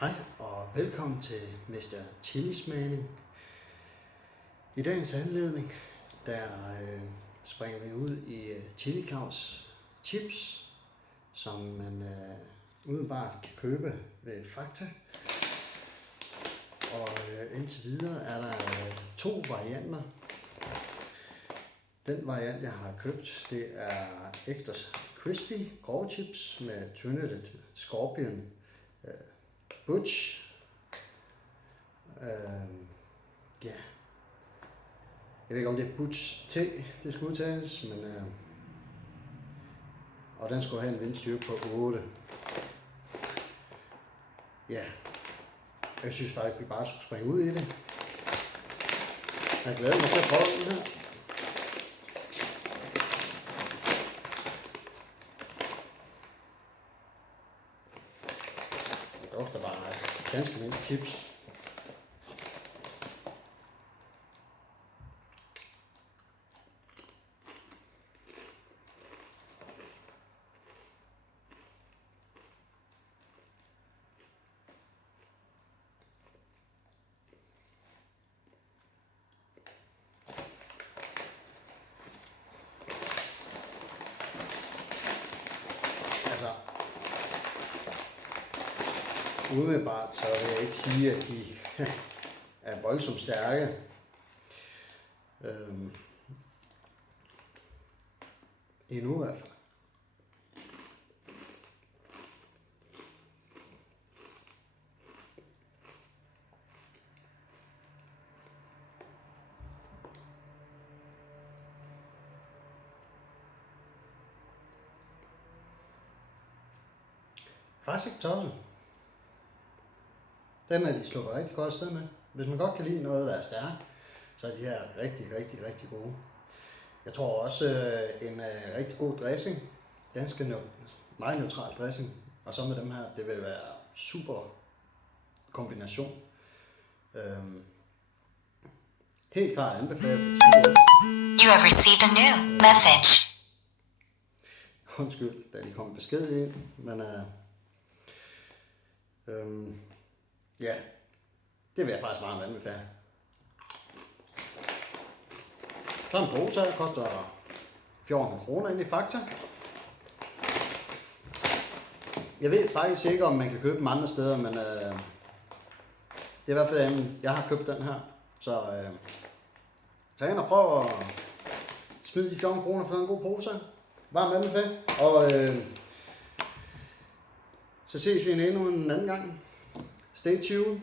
Hej og velkommen til Mr. Chili-smagning. I dagens anledning, der springer vi ud i Chili Claus chips, som man umiddelbart kan købe ved Fakta. Og indtil videre er der to varianter. Den variant, jeg har købt, det er extra crispy grove chips med Trinidad Scorpion Butch. Ja. Jeg ved ikke om det er Butch T, det skulle udtales, men og den skulle have en vindstyrke på 8. Ja. Jeg synes faktisk, at vi bare skulle springe ud i det. Jeg glæder mig til at prøve den her. Det dufter bare ganske mindre chips. Altså, umiddelbart så vil jeg ikke sige, at de er voldsomt stærke. Endnu i hvert fald. Faktisk ikke tosset. Den er de sluppet rigtig godt sted med. Hvis man godt kan lide noget, der er stærkt, så er de her rigtig gode. Jeg tror også en rigtig god dressing, ganske meget neutral dressing, og så med dem her, det vil være super kombination. Helt klart anbefalet for 10 år. You have received a new message. Undskyld, da de kom besked ind, men ja, det vil jeg faktisk meget anbefale. Så en pose her koster 14 kroner inde i Fakta. Jeg ved faktisk ikke, om man kan købe dem andre steder, men det er i hvert fald, jeg har købt den her. Så tag ind og prøv at smide de 14 kroner for en god pose. Varm anbefale. Og så ses vi endnu en anden gang. Stay tuned.